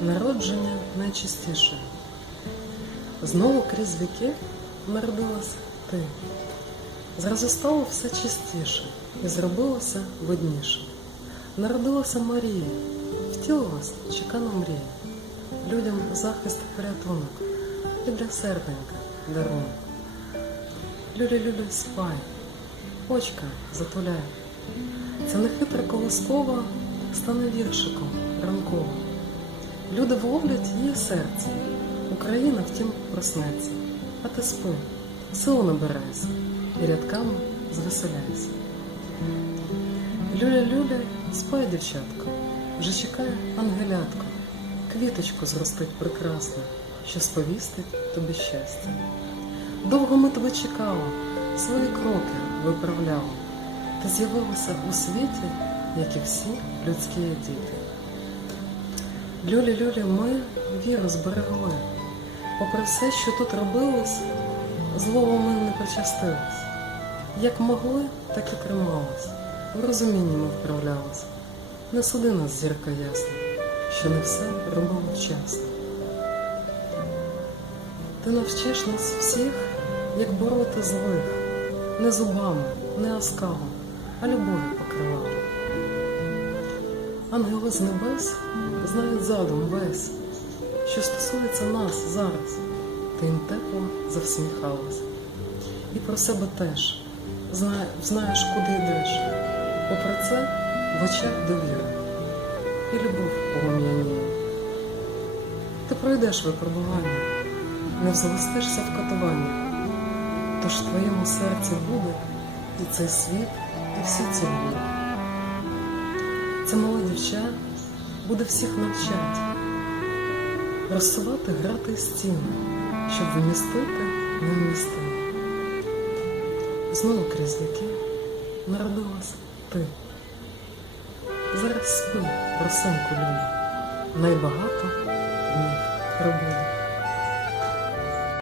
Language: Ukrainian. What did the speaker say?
народження найчистіше. Знову крізь віки народилась ти. Зразу стало все чистіше і зробилося видніше. Народилася Марія, втілилась чекана мрія. Людям захист порятунок і для серденька дарунок. Люля, люля, спай, очка затуляй. Ця нехитра колискова стане віршиком ранковим. Люди вловлять її серце. Україна, втім, проснеться. А ти спи, силу набирайся і рядками звеселяйся. Люля, люля, спай, дівчатко, вже чекає ангелятко. Квіточку зростить прекрасно, що сповістить тобі щастя. Довго ми тебе чекали, свої кроки виправляли. Ти з'явилася у світі, як і всі людські діти. Люлі, люлі, ми віру зберегли. Попри все, що тут робилось, злого ми не причастились. Як могли, так і тримались. В розумінні ми вправлялись. Не суди нас, зірка ясна, що не все робили вчасно. Ти навчиш нас всіх, як бороти злих, не зубами, не оскалом, а любов'ю. Ангели з небес знають задум весь, що стосується нас зараз. Ти їм тепло завсміхалась. І про себе теж Зна- знаєш, куди йдеш. Попри це в очах довіра і любов полум'яніє. Ти пройдеш випробування, не взлистишся в катування. Тож в твоєму серці буде і цей світ, і всі ці люди. Це мала дівча буде всіх навчати, розсувати грати стіни, щоб вмістити невмістимо. Знову крізь віки народилась ти. Зараз спи, росинку люблю, найбагато днів прибуде.